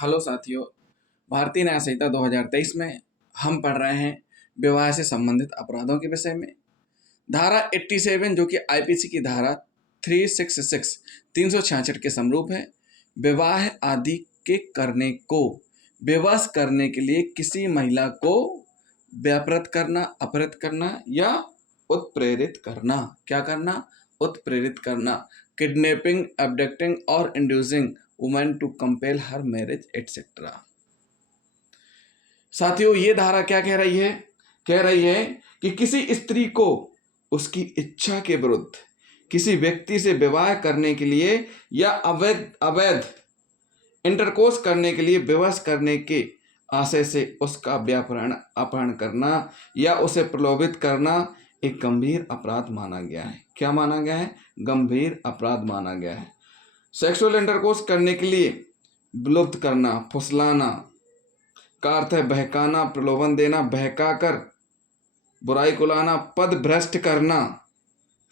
Hello साथियों, भारतीय न्याय संहिता 2023 में हम पढ़ रहे हैं विवाह से संबंधित अपराधों के विषय में। धारा 87 जो कि आईपीसी की धारा 366 366 के समरूप है। विवाह आदि के करने को विवश करने के लिए किसी महिला को व्यापृत करना, अपहृत करना या उत्प्रेरित करना। क्या करना? उत्प्रेरित करना। किडनैपिंग, एब्डक्टिंग और inducing women to compel her marriage etcetera. साथियों, ये धारा क्या कह रही है? कह रही है कि किसी स्त्री को उसकी इच्छा के विरुद्ध किसी व्यक्ति से विवाह करने के लिए या अवैध इंटरकोर्स करने के लिए विवश करने के आशय से उसका व्यापहरण, अपहरण करना या उसे प्रलोभित करना एक गंभीर अपराध माना गया है। क्या माना गया है? गंभीर अपराध माना गया है। सेक्सुअल इंटरकोर्स करने के लिए विलुप्त करना, फुसलाना का अर्थ है बहकाना, प्रलोभन देना, बहकाकर बुराई को लाना, पद भ्रष्ट करना,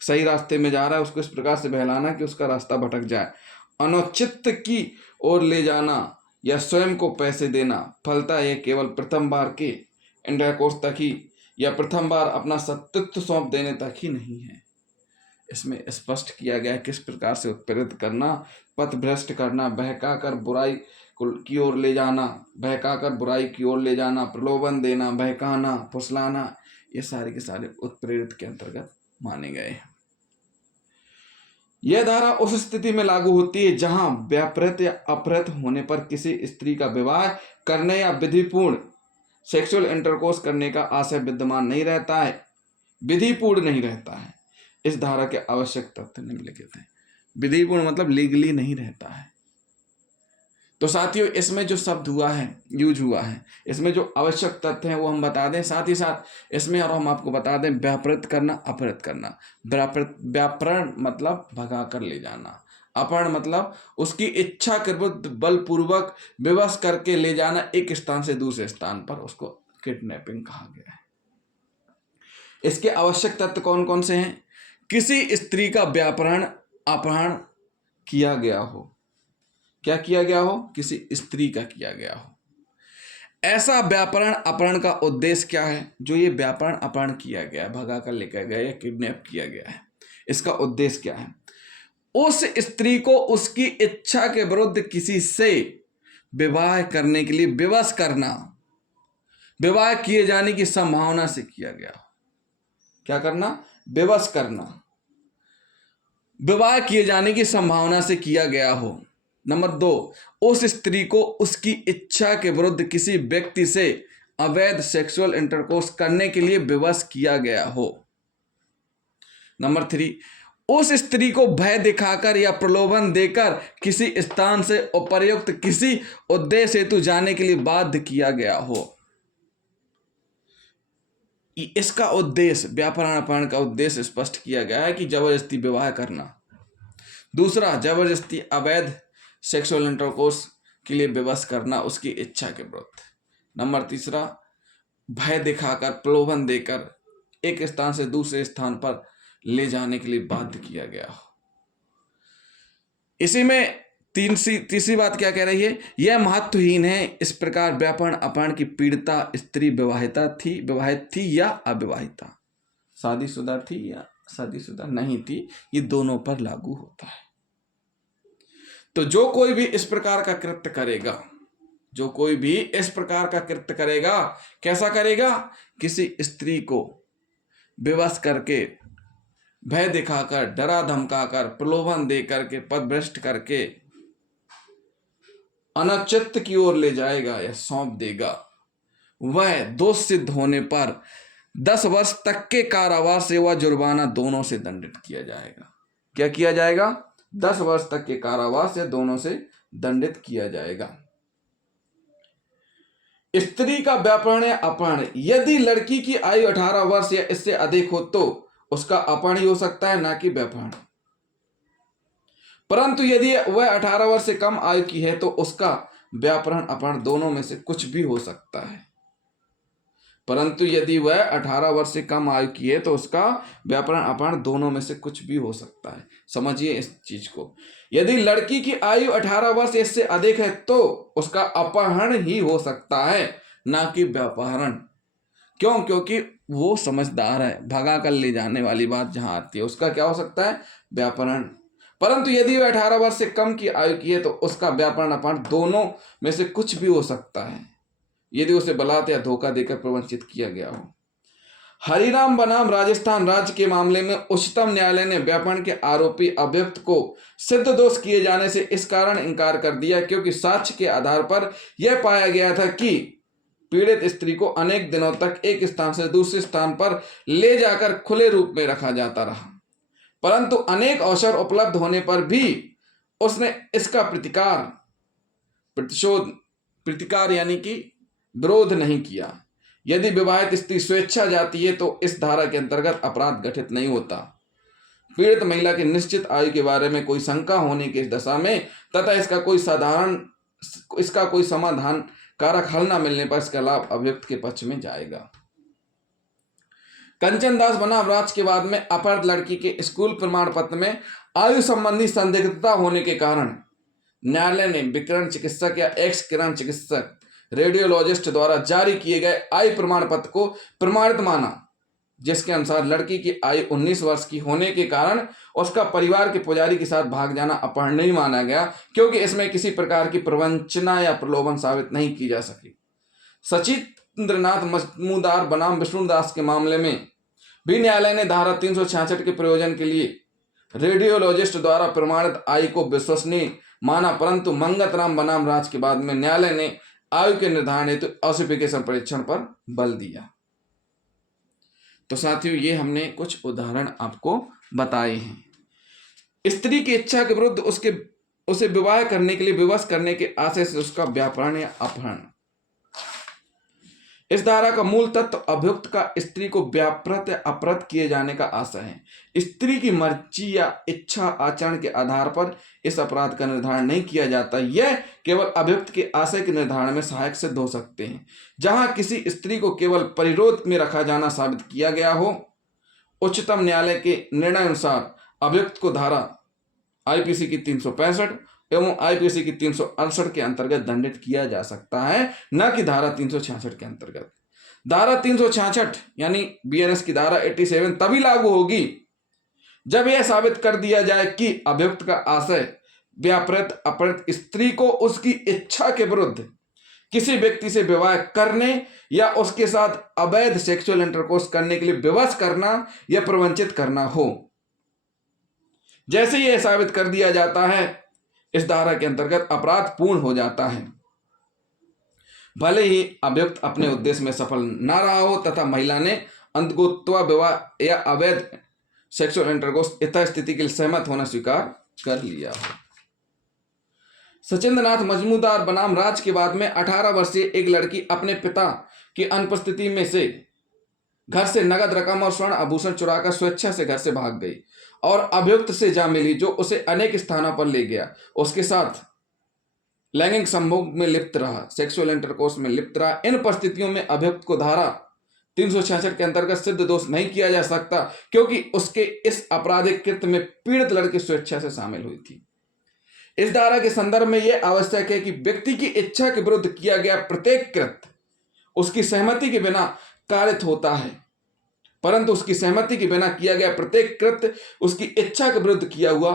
सही रास्ते में जा रहा है उसको इस प्रकार से बहलाना कि उसका रास्ता भटक जाए, अनुचित की ओर ले जाना या स्वयं को पैसे देना। फलता यह केवल प्रथम बार के इंटरकोर्स तक ही या प्रथम बार अपना सत्तित्व सौंप देने तक ही नहीं है। इसमें स्पष्ट किया गया है किस प्रकार से उत्प्रेरित करना, पथ भ्रष्ट करना, बहकाकर बुराई की ओर ले जाना, बहकाकर बुराई की ओर ले जाना, प्रलोभन देना, बहकाना, फुसलाना, ये सारे के सारे उत्प्रेरित के अंतर्गत माने गए हैं। यह धारा उस स्थिति में लागू होती है जहां व्यापृत या अपहृत होने पर किसी स्त्री का विवाह करने या विधिपूर्ण सेक्सुअल इंटरकोर्स करने का आशय विद्यमान नहीं रहता है, विधिपूर्ण नहीं रहता है। इस धारा के आवश्यक तथ्य निम्नलिखित हैं। विधिपूर्ण मतलब लीगली नहीं रहता है। तो साथियों, इसमें जो शब्द यूज हुआ है, इसमें जो आवश्यक तथ्य हैं वो हम बता दें। साथ ही साथ इसमें और हम आपको बता दें व्यापृत करना, अपहृत करना। व्यापरण मतलब भगा कर ले जाना, अपहरण मतलब उसकी इच्छा के विरुद्ध बलपूर्वक विवश करके ले जाना एक स्थान से दूसरे स्थान पर, उसको किडनैपिंग कहा गया है। इसके आवश्यक तथ्य कौन कौन से हैं? किसी स्त्री का व्यापहरण, अपहरण किया गया हो। क्या किया गया हो? किसी स्त्री का किया गया हो। ऐसा व्यापहरण, अपहरण का उद्देश्य क्या है? जो ये व्यापहरण, अपहरण किया गया है, भगा कर लेकर गया या किडनैप किया गया है, इसका उद्देश्य क्या है? उस स्त्री को उसकी इच्छा के विरुद्ध किसी से विवाह करने के लिए विवश करना, विवाह किए जाने की संभावना से किया गया हो। क्या करना? विवश करना, विवाह किए जाने की संभावना से किया गया हो। नंबर 2, उस स्त्री को उसकी इच्छा के विरुद्ध किसी व्यक्ति से अवैध सेक्सुअल इंटरकोर्स करने के लिए विवश किया गया हो। नंबर 3, उस स्त्री को भय दिखाकर या प्रलोभन देकर किसी स्थान से उपर्युक्त किसी उद्देश्य हेतु जाने के लिए बाध्य किया गया हो। इसका उद्देश्य, व्यापहरण, अपहरण का उद्देश्य स्पष्ट किया गया है कि जबरदस्ती विवाह करना। दूसरा, जबरदस्ती अवैध सेक्सुअल इंटरकोर्स के लिए विवश करना उसकी इच्छा के विरुद्ध। नंबर 3, भय दिखाकर, प्रलोभन देकर एक स्थान से दूसरे स्थान पर ले जाने के लिए बाध्य किया गया हो। इसी में तीसरी बात क्या कह रही है? यह महत्वहीन है। इस प्रकार व्यापहरण, अपहरण की पीड़िता स्त्री विवाहित थी या अविवाहिता, शादीशुदा थी या शादीशुदा नहीं थी, ये दोनों पर लागू होता है। तो जो कोई भी इस प्रकार का कृत्य करेगा, कैसा करेगा? किसी स्त्री को विवश करके, भय दिखाकर, डरा धमकाकर, प्रलोभन दे करके, पदभ्रष्ट करके अनुचित की ओर ले जाएगा या सौंप देगा, वह दोष सिद्ध होने पर 10 वर्ष तक के कारावास व जुर्माना दोनों से दंडित किया जाएगा। क्या किया जाएगा? 10 वर्ष तक के कारावास या दोनों से दंडित किया जाएगा। स्त्री का व्यापहरण या अपहरण, यदि लड़की की आयु 18 वर्ष या इससे अधिक हो तो उसका अपहरण ही हो सकता है, ना कि व्यापहरण। परंतु यदि वह 18 वर्ष से कम आयु की है तो उसका व्यापहरण, अपहरण दोनों में से कुछ भी हो सकता है। परंतु यदि वह 18 वर्ष से कम आयु की है तो उसका व्यापरण अपहरण दोनों में से कुछ भी हो सकता है। समझिए इस चीज को। यदि लड़की की आयु 18 वर्ष इससे अधिक है तो उसका अपहरण ही हो सकता है, ना कि व्यापहरण। क्यों? क्योंकि वो समझदार है, भगा कर ले जाने वाली बात जहां आती है उसका क्या हो सकता है? व्यापहरण। परंतु यदि वह 18 वर्ष से कम की आयु की है तो उसका व्यापहरण अपहरण दोनों में से कुछ भी हो सकता है, यदि उसे बलात् या धोखा देकर प्रवंचित किया गया हो। हरिराम बनाम राजस्थान राज्य के मामले में उच्चतम न्यायालय ने व्यापहरण के आरोपी अभियुक्त को सिद्ध दोष किए जाने से इस कारण इनकार कर दिया क्योंकि साक्ष्य के आधार पर यह पाया गया था कि पीड़ित स्त्री को अनेक दिनों तक एक स्थान से दूसरे स्थान पर ले जाकर खुले रूप में रखा जाता रहा, परंतु अनेक अवसर उपलब्ध होने पर भी उसने इसका प्रतिकार यानी कि विरोध नहीं किया। यदि विवाहित स्त्री स्वेच्छा जाती है तो इस धारा के अंतर्गत अपराध गठित नहीं होता। पीड़ित महिला की निश्चित आयु के बारे में कोई शंका होने की दशा में तथा इसका कोई समाधान कारक हल न मिलने पर इसका लाभ अभियुक्त के पक्ष में जाएगा। कंचन दास बनाम राज्य के बाद में अपहृत लड़की के स्कूल प्रमाण पत्र में आयु संबंधी संदिग्धता होने के कारण न्यायालय ने विकिरण चिकित्सक या एक्स किरण चिकित्सक रेडियोलॉजिस्ट द्वारा जारी किए गए आयु प्रमाण पत्र को प्रमाणित माना, जिसके अनुसार लड़की की आयु 19 वर्ष की होने के कारण उसका परिवार के पुजारी के साथ भाग जाना अपहरण नहीं माना गया, क्योंकि इसमें किसी प्रकार की प्रवंचना या प्रलोभन साबित नहीं की जा सकी। सचिंद्रनाथ मजमूदार बनाम विष्णुदास के मामले में भी न्यायालय ने धारा 366 के प्रयोजन के लिए रेडियोलॉजिस्ट द्वारा प्रमाणित आयु को विश्वसनीय माना, परंतु मंगतराम बनाम राज के बाद में न्यायालय ने आयु के निर्धारण हेतु ऑसिफिकेशन परीक्षण पर बल दिया। तो साथियों, ये हमने कुछ उदाहरण आपको बताए हैं। स्त्री की इच्छा के विरुद्ध उसे विवाह करने के लिए विवश करने के आशय से उसका व्यापहरण या अपहरण। इस धारा का मूल तत्व अभियुक्त का स्त्री को व्यापृत या अपहृत किए जाने का आशय है। स्त्री की मर्जी या इच्छा आचरण के आधार पर इस अपराध का निर्धारण नहीं किया जाता। यह केवल अभियुक्त के आशय के निर्धारण में सहायक सिद्ध हो सकते हैं। जहां किसी स्त्री को केवल परिरोध में रखा जाना साबित किया गया हो, उच्चतम न्यायालय के निर्णय अनुसार अभियुक्त को धारा आईपीसी की 365 एवं आईपीसी की 368 के अंतर्गत दंडित किया जा सकता है, न कि धारा 366 के अंतर्गत। धारा 366 यानी बीएनएस की धारा 87 तभी लागू होगी जब यह साबित कर दिया जाए कि अभियुक्त का आशय व्यापृत अपहृत स्त्री को उसकी इच्छा के विरुद्ध किसी व्यक्ति से विवाह करने या उसके साथ अवैध सेक्सुअल इंटरकोर्स करने के लिए विवश करना या प्रवंचित करना हो। जैसे यह साबित कर दिया जाता है, इस धारा के अंतर्गत अपराध पूर्ण हो जाता है, भले ही अभियुक्त अपने उद्देश्य में सफल न रहा हो तथा महिला ने अंतगोत्वा विवाह या अवैध सेक्सुअल इंटरकोर्स यथास्थिति के लिए सहमत होना स्वीकार कर लिया हो। सचिंद्रनाथ मजमूदार बनाम राज के बाद में 18 वर्षीय एक लड़की अपने पिता की अनुपस्थिति में से घर से नगद रकम और स्वर्ण आभूषण चुराकर स्वेच्छा से घर से भाग गई और अभियुक्त से जा मिली, जो उसे अनेक स्थानों पर ले गया, उसके साथ लैंगिक संभोग में लिप्त रहा, सेक्सुअल इंटरकोर्स में लिप्त रहा। इन परिस्थितियों में अभियुक्त को धारा 366 के अंतर्गत सिद्ध दोष नहीं किया जा सकता, क्योंकि उसके इस आपराधिक कृत्य में पीड़ित लड़की स्वेच्छा से शामिल हुई थी। इस धारा के संदर्भ में यह आवश्यक है कि व्यक्ति की इच्छा के विरुद्ध किया गया प्रत्येक कृत्य उसकी सहमति के बिना कारित होता है, परंतु उसकी सहमति के बिना किया गया प्रत्येक कृत्य उसकी इच्छा के विरुद्ध किया हुआ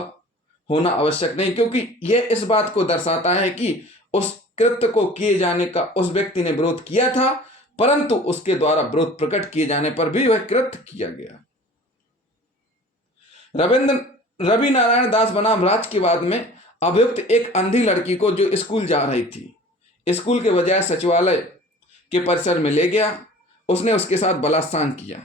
होना आवश्यक नहीं, क्योंकि यह इस बात को दर्शाता है कि उस कृत्य को किए जाने का उस व्यक्ति ने विरोध किया था, परंतु उसके द्वारा विरोध प्रकट किए जाने पर भी वह कृत्य किया गया। रवि नारायण दास बनाम राज के बाद में अभियुक्त एक अंधी लड़की को जो स्कूल जा रही थी, स्कूल के बजाय सचिवालय के परिसर में ले गया। उसने उसके साथ बलात्कार किया।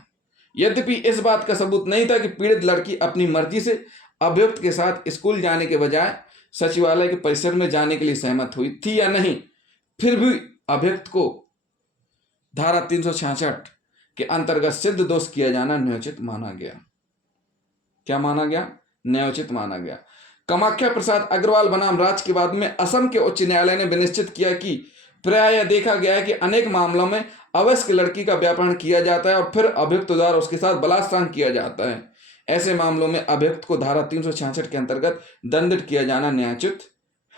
यद्यपि इस बात का सबूत नहीं था कि पीड़ित लड़की अपनी मर्जी से अभियुक्त के साथ स्कूल जाने के बजाय सचिवालय के परिसर में जाने के लिए सहमत हुई थी या नहीं, फिर भी अभियुक्त को धारा 366 के अंतर्गत सिद्ध दोष किया जाना न्यायोचित माना गया। क्या माना गया? न्यायोचित माना गया। कामाख्या प्रसाद अग्रवाल बनाम राज के बाद में असम के उच्च न्यायालय ने विनिश्चित किया कि प्रायः देखा गया है कि अनेक मामलों में अवयस्क लड़की का व्यापहरण किया जाता है और फिर अभियुक्त द्वारा उसके साथ बलात्कार किया जाता है। ऐसे मामलों में अभियुक्त को धारा 366 के अंतर्गत दंडित किया जाना न्यायोचित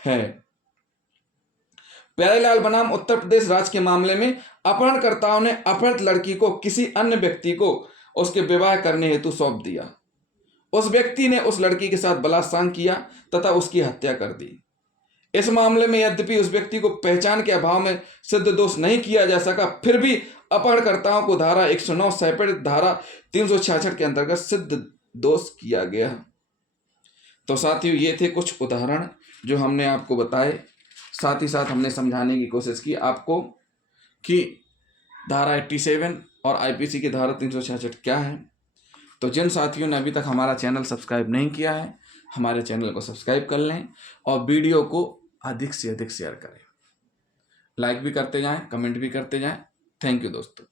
है। प्यारेलाल बनाम उत्तर प्रदेश राज्य के मामले में अपहरणकर्ताओं ने अपहृत लड़की को किसी अन्य व्यक्ति को उसके विवाह करने हेतु सौंप दिया। उस व्यक्ति ने उस लड़की के साथ बलात्कार किया तथा उसकी हत्या कर दी। इस मामले में यद्यपि उस व्यक्ति को पहचान के अभाव में सिद्ध दोष नहीं किया जा सका, फिर भी अपहरणकर्ताओं को धारा 109 सहित धारा 366 के अंतर्गत सिद्ध दोष किया गया। तो साथियों, ये थे कुछ उदाहरण जो हमने आपको बताए। साथ ही साथ हमने समझाने की कोशिश की आपको कि धारा 87 और आईपीसी की धारा 366 क्या है। तो जिन साथियों ने अभी तक हमारा चैनल सब्सक्राइब नहीं किया है, हमारे चैनल को सब्सक्राइब कर लें और वीडियो को अधिक से अधिक शेयर करें। लाइक भी करते जाएं, कमेंट भी करते जाएं। थैंक यू दोस्तों।